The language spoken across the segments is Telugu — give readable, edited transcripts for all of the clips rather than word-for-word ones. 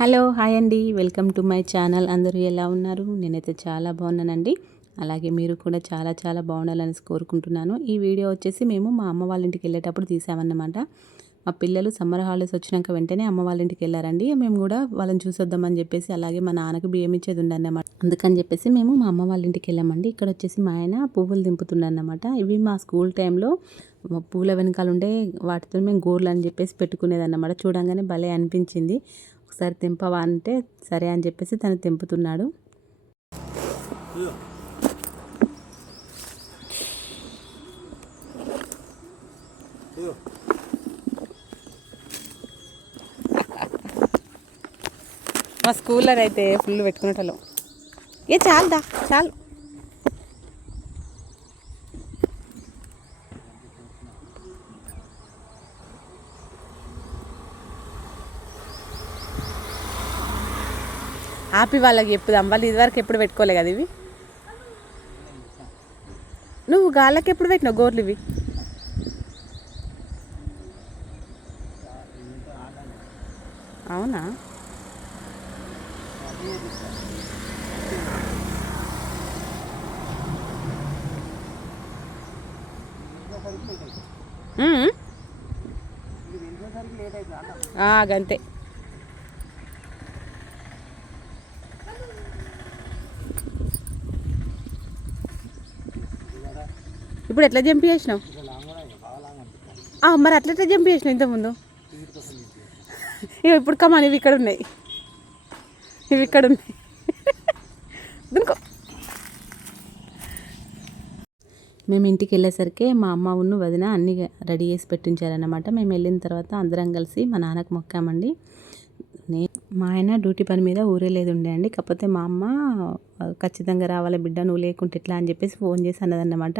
హలో హాయ్ అండి, వెల్కమ్ టు మై ఛానల్. అందరూ ఎలా ఉన్నారు? నేనైతే చాలా బాగున్నానండి. అలాగే మీరు కూడా చాలా చాలా బాగుండాలని కోరుకుంటున్నాను. ఈ వీడియో వచ్చేసి మేము మా అమ్మ వాళ్ళ ఇంటికి వెళ్ళేటప్పుడు తీసామన్నమాట. మా పిల్లలు సమ్మర్ హాలిడేస్ వచ్చినాక వెంటనే అమ్మ వాళ్ళ ఇంటికి వెళ్ళారండి. మేము కూడా వాళ్ళని చూసొద్దామని చెప్పేసి, అలాగే మా నాన్నకు బియ్యం ఇచ్చేది ఉండన్నమాట. అందుకని చెప్పేసి మేము మా అమ్మ వాళ్ళ ఇంటికి వెళ్ళామండి. ఇక్కడ వచ్చేసి మా ఆయన పువ్వులు దింపుతుండన్నమాట. ఇవి మా స్కూల్ టైంలో పూల వెనకాల ఉండే వాటితో మేము గోర్లు అని చెప్పేసి పెట్టుకునేదన్నమాట. చూడంగానే భలే అనిపించింది. ఒకసారి తెంపవా అంటే సరే అని చెప్పేసి తను తెంపుతున్నాడు. మా స్కూల్లో అయితే ఫుల్ పెట్టుకునేటోళ్ళం. ఏ చాలుదా చాలు. ఆపి వాళ్ళకి చెప్పుదాం. వాళ్ళు ఇదివరకు ఎప్పుడు పెట్టుకోలే కదా ఇవి. నువ్వు గాళ్ళకి ఎప్పుడు పెట్టినావు గోర్లు ఇవి? అవునా? గంతే. ఇప్పుడు ఎట్లా జంప్ చేసినావు? మరి అట్లా ఎట్లా జంప్ చేసినావు ఇంతకుముందు? ఇప్పుడు కమాన్ ఇవి ఇక్కడ ఉన్నాయి, ఇవి ఇక్కడ ఉన్నాయి. దునుకో. మేము ఇంటికి వెళ్ళేసరికి మా అమ్మ ఉన్ను వదిన అన్నీ రెడీ చేసి పెట్టించారన్నమాట. మేము వెళ్ళిన తర్వాత అందరం కలిసి మా నాన్నకు మొక్కామండి. మా ఆయన డ్యూటీ పని మీద ఊరే లేదు ఉండే అండి. కాకపోతే మా అమ్మ ఖచ్చితంగా రావాలి బిడ్డ, నువ్వు లేకుంటే ఎట్లా అని చెప్పేసి ఫోన్ చేసి అన్నదన్నమాట.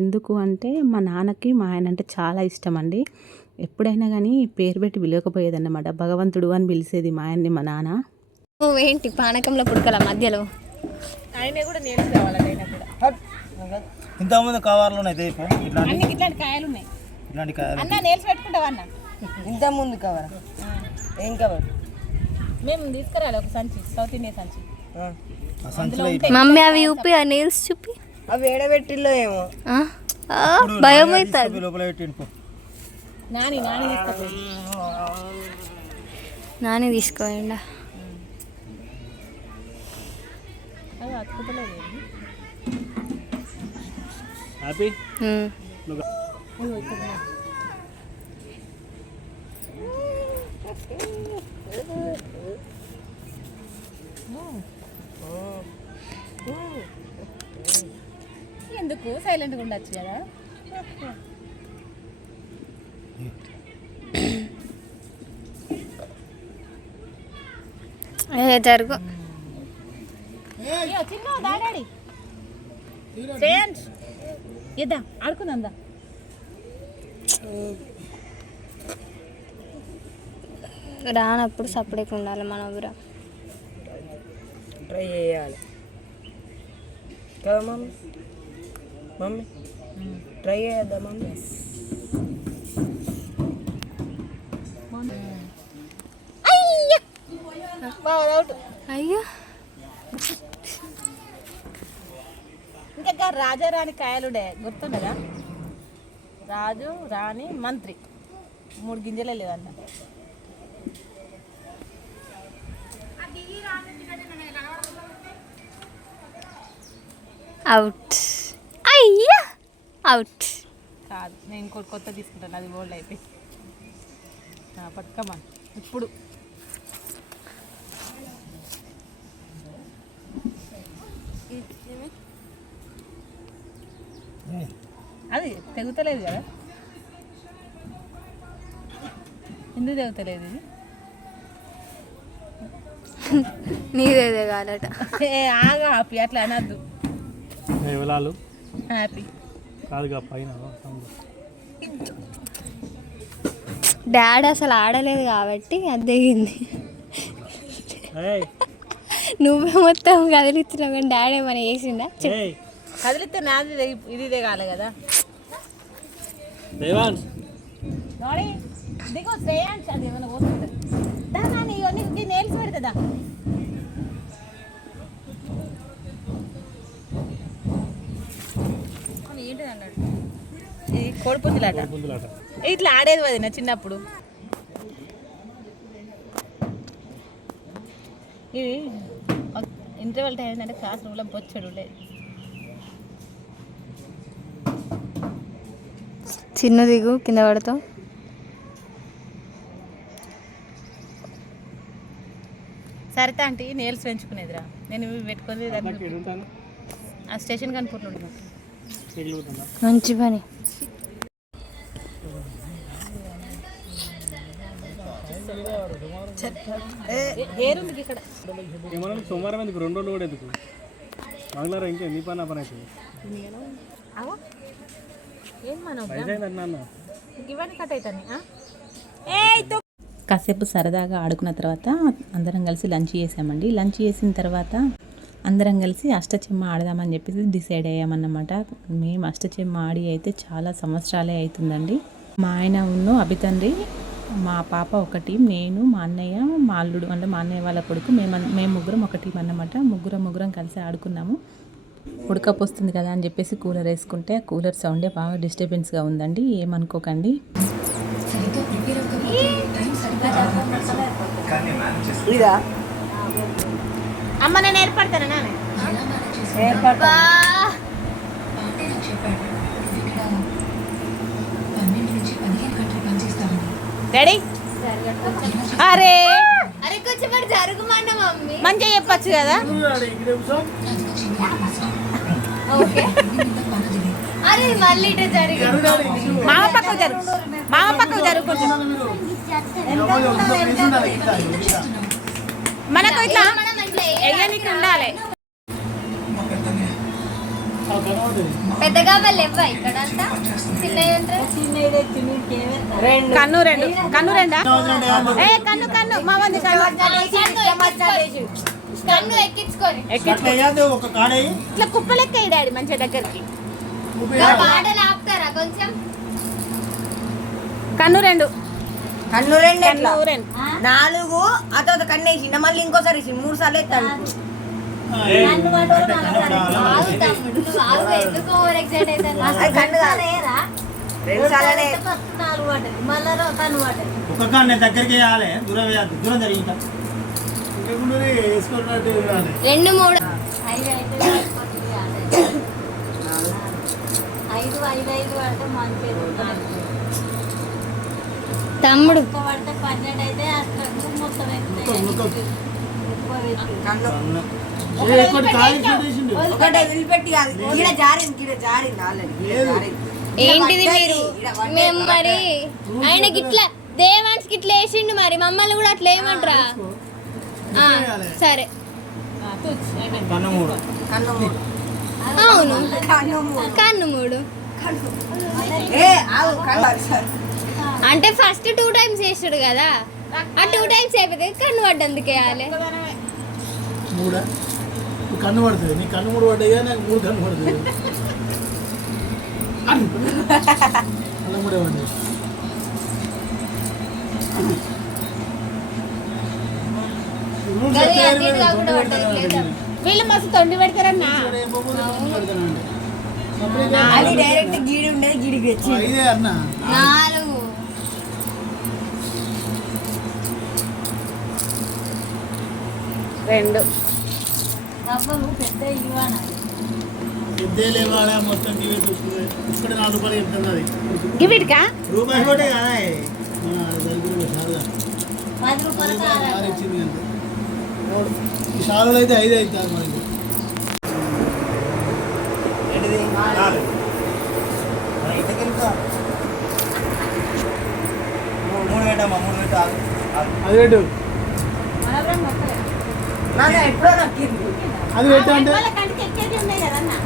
ఎందుకు అంటే మా నాన్నకి మా ఆయన అంటే చాలా ఇష్టం అండి. ఎప్పుడైనా కానీ పేరు పెట్టి పిలవకపోయేదన్నమాట. భగవంతుడు అని పిలిచేది మా ఆయన్ని మా నాన్న. ఏంటి పానకంలో పుడకల మధ్యలో ఆయన కూడా నేను కావాలి. ఇంతకుముందు కవర్లు అయితే ఇట్లాంటి కాయలు ఉన్నాయి. ఇట్లాంటి కాయలు అన్న నేల్స్ పెట్టుకుంటావా అన్న? ఇంతకుముందు కవర్ ఏం కవర్ మేము తీసుకురాలి ఒక సంచి, సౌత్ ఇండియా సంచి. మమ్మీ అవి చూపి, ఆ నీల్స్ చూపి. అవి ఏడబెట్టిల్లో ఏమో భయం అవుతుంది. లోపల పెట్టిండు. నాని తీసుకుపోయి నాని తీసుకోండి. అది అతుకుతలేదు. హ్యాపీ ఎందుకు సైలెంట్గా ఉండొచ్చు కదా. జరుగు చిన్న దాడాడి ఇద్దా ఆడుకుందా. రానప్పుడు సపరేట్ ఉండాలి మన ఊర. ట్రై చేయాలి కదా మమ్మీ. మమ్మీ ట్రై చేద్దాం మమ్మీ. అయ్యో ఇంకా రాజారాణి కాయలుడే గుర్తుండదా? రాజు రాణి మంత్రి 3 గింజలే లేవన్న. అవుట్. అయ్యా అవుట్ కాదు, నేను ఇంకోటి కొత్త తీసుకుంటాను, అది ఓల్డ్ అయిపోయి. పట్టుకమ్మా ఇప్పుడు. అది తెగుతలేదు కదా, ఎందుకు తెగుతలేదు ఇది? నీదేదే కాదట. ఆగా హ్యాపీ అట్లా అనద్దు. హ్యాపీ డాడీ అసలు ఆడలేదు కాబట్టి అది దిగింది. నువ్వే మొత్తం కదిలిస్తున్నావు కానీ డాడీ ఏమైనా చేసిందా? కదిలితే నాది ఇదే కాలే కదా. దిగో శ్రేయాంశ్, అది ఏమైనా పోతుంది. దాని ఇవన్నీ నేల్స్ పెడతా. కోడిపుంజులాట ఇట్లా ఆడేది వదిన చిన్నప్పుడు. ఇవి ఇంటర్వెల్ టైం ఏంటంటే క్లాస్ రూమ్లో బొచ్చడు లేదు. చిన్న దిగు కింద పడతావు. సరిత అంటే నేల్స్ పెంచుకునేదిరా, నేను ఇవి పెట్టుకుని ఆ స్టేషన్ కనుపూర్లో ఉంటుంది. మంచి పని. ఏరుంది ఇక్కడ. ఏమన్నా సోమవారం ఎందుకు 2 రోజులు కూడా ఎందుకు మంగళవారం ఇంకా నీ పని పని అవుతుంది. ఏం మనం అన్న ఇవన్నీ కట్ అవుతాయి. కాసేపు సరదాగా ఆడుకున్న తర్వాత అందరం కలిసి లంచ్ చేసామండి. లంచ్ చేసిన తర్వాత అందరం కలిసి అష్టచెమ్మ ఆడదామని చెప్పేసి డిసైడ్ అయ్యామన్నమాట. మేము అష్టచెమ్మ ఆడి అయితే చాలా సంవత్సరాలే అవుతుందండి. మా ఆయన ఉన్ను అభితండ్రి, మా పాప ఒక టీం, నేను, మా అన్నయ్య, మా అల్లుడు అంటే మా అన్నయ్య వాళ్ళ కొడుకు, మేము ముగ్గురం ఒక టీం అన్నమాట. ముగ్గురం కలిసి ఆడుకున్నాము. ఉడకపోస్తుంది కదా అని చెప్పేసి కూలర్ వేసుకుంటే ఆ కూలర్ సౌండే బాగా డిస్టర్బెన్స్గా ఉందండి, ఏమనుకోకండి. అమ్మ నేను ఏర్పడతానా? డాడీ అరే అరే కొంచెం జరుగుమన్న మమ్మీ, మంచిగా చెప్పచ్చు కదా. అరే మళ్ళీ ఇటు జరిగి మామ పక్కకు జరుగు కొంచెం. మనకు ఇట్లా ఎయ్యనికి ఉండాలి. పెద్దగా వాళ్ళు ఇవ్వ ఇక్కడ అంతా కన్ను రెండు ఏ కన్ను మా వంది కన్ను ఎక్కించుకొని ఇట్లా కుప్పలెక్క డాడీ మంచిగా దగ్గరికి. పాటలు ఆపుతారా కొంచెం? కన్ను రెండు ఎట్లా? 4 ఆ తర్వాత కన్నేసి మళ్ళీ ఇంకోసారి 3 సార్లు ఎత్తాడు. ఎందుకు ఓవర్ ఎక్సైట్ అవుతారు? కన్ను కాదు, 2 సార్లనే. ఒక కాడ దగ్గరికి వేయాలి, దూరం జరిగింది 2 3 తమ్ముడు ఒకటే వదిలిపెట్టి కాదు, ఈడ జారింది ఆల్రెడీ. ఏంటిది మీరు? మేము మరి ఆయనకి ఇట్లా దేవాన్స్కి ఇట్లా వేసిండు, మరి మమ్మల్ని కూడా అట్లా వేయమంటారా? సరే అవును, కన్ను 3 అంటే ఫస్ట్ 2 టైమ్స్ వేసాడు కదా, ఆ 2 టైమ్స్ అయిపోతే కన్ను పడ్డందుకు వేయాలి. కన్ను పడుతుంది, నీ కన్ను 3 పడ్డాయా, నాకు 3 కన్ను పడుతుంది. అలా 3 పడ్డాయి. వీళ్ళు మస్తు తొండి పెడతారన్నా. అది డైరెక్ట్ గీడి ఉండేది, గీడికి వచ్చి 5 అన్న 4 2 పెద్ద లేవాడా మొత్తం టీవీ చూసుకుంటే ఇక్కడ 4 రూపాయలు చెప్తుంది. అది గివిడ్కా రూపాయి కూడా కదా ఇచ్చింది అంతే. ఈ షాలులు అయితే 5 అవుతారు మనకి. అది పెట్టు, ఎప్పుడో నక్కింది. అది పెట్టు అంటే కంటికి ఎక్కేది ఉన్నాయి కదన్నా.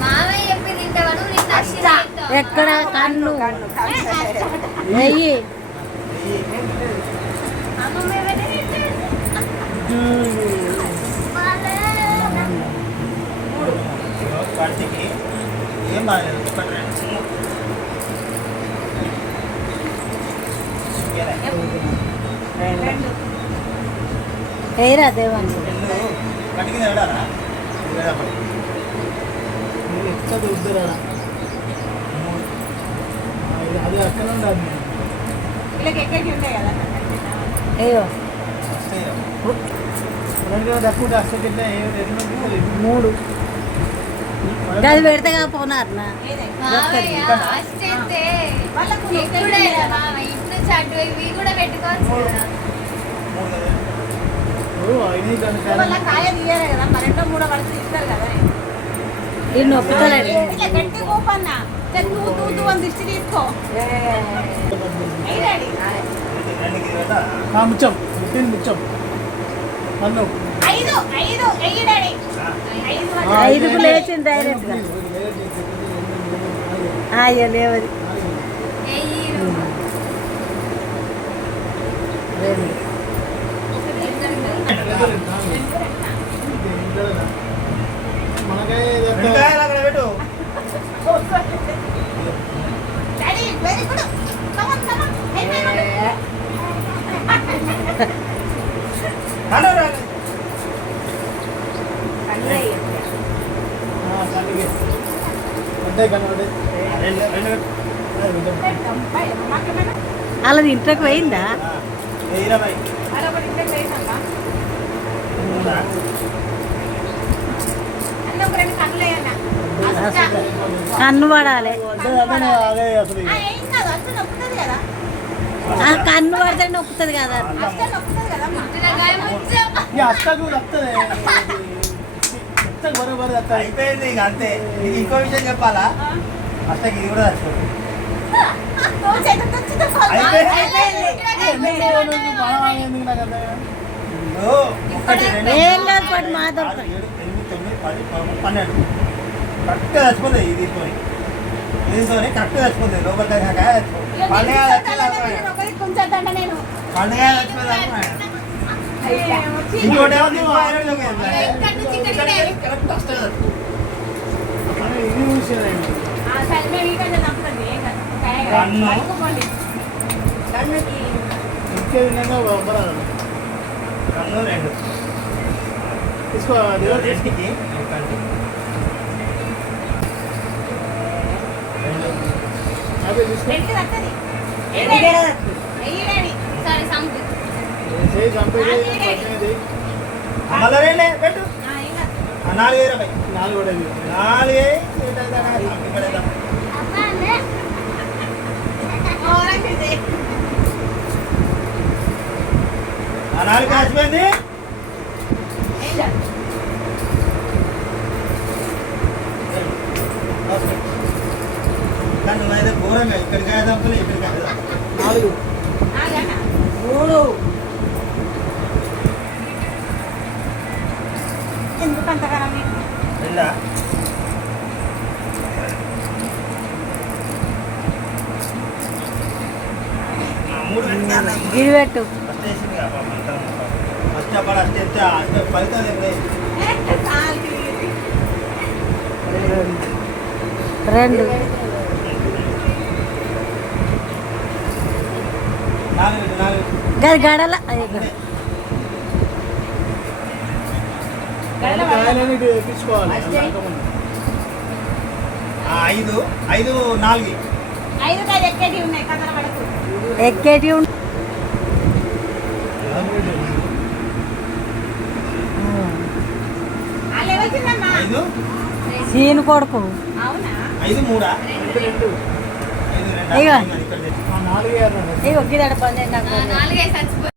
మామయ్య చెప్పింది ఇంతవరకు నేను నచ్చిన ఎక్కడ కన్ను నెయ్యి ఏం బాగాలేదు. ఏరా దేవాన్ని కంటికి తేడారా ఎక్కడ ఉద్దరాడా అది అక్కడ ఉండాలి. వీళ్ళకి ఎక్కడికి ఉంటాయి కదా అయ్యో తక్కువ అసలు మూడు అది పెడితే పోనారు నా మావయ్య ఫస్ట్ అయితే ఎక్కడే కదా మావయ్య ఇటు నుంచి అటు ఇవి కూడా పెట్టుకోవచ్చు కదా. వాళ్ళ కాయ తీయాలి కదా మరి రెండో మూడో కలిసి ఇస్తారు కదా ఈ నొప్పుతలేడు ఇట్లా గట్టి కోపన్న తూ తూ తూ అని దిష్టి తీసుకో ఏయ్ ముచ్చం ముట్టింది ముచ్చం అన్ను ఐదు ఐదు ఎయ్యి డాడీ ఐదు ఐదుకు లేచింది డైరెక్ట్ గా అయ్యో లేవది ఎయ్యిరు. Daddy very good come on come on అలా ఇంట్లోకి పోయిందా కన్ను పడాలి ఆ కన్ను పడితే నొక్కుతుంది కదా పుట్టినకాయ ముచ్చం. అయిపోయింది ఇక అంతే. ఇది ఇంకో విషయం చెప్పాలా అష్టకి ఇది కూడా చచ్చిపోతుంది. ఒకటి రెండు ఏం కాదు పడి మా దొరకదు 7, 8, 9, 10, 11, 12 కరెక్ట్గా చచ్చిపోతుంది. ఇది తీసుకొని ఇది కరెక్ట్గా చచ్చిపోతుంది. లోపల పండుగ చచ్చిపోతుంది. పండుగ చచ్చిపోతుంది. ఇంకోటి ఎక్కడి నుంచి ఇక్కడికి కరెక్ట్ వస్తుంది. ఇది చూసేది కన్ను ఇంకే విధంగా బరాదు కన్ను రెండు తీసుకో రెండుకి ఒకటి రెండు అదే తీసుకో సరే సంపు. చేయి చంపేది మళ్ళీ రెండే పెట్టు 4,20 నాలుగు కూడా 4 4 కాసిపోయింది. కానీ నువ్వైతే ఘోరంగా ఇక్కడికి దంపలే ఇక్కడికి నాలుగు మూడు ఎందుకంతగా రెండా మూడు పెట్టినా గిరి పెట్టు ఫస్ట్ వేసింది కదా ఫస్ట్ అప్పుడు అస్తే ఫలితం లేదు. రెండు 4 గది గడల కాయలని తెప్పించుకోవాలి 5 4 ఐదు కాదు ఎక్కడి ఉన్నాయి కథల పడకు ఎక్కేటి వాళ్ళు ఎవరికిందమ్మా 5 సీను కొడుకు అవునా 5 3 రెండు 5 2 ఇగో. ఇక్కడ నాలుగే అన్నాడు ఇగో గిదడ పని నాకు 4 చచ్చిపోయి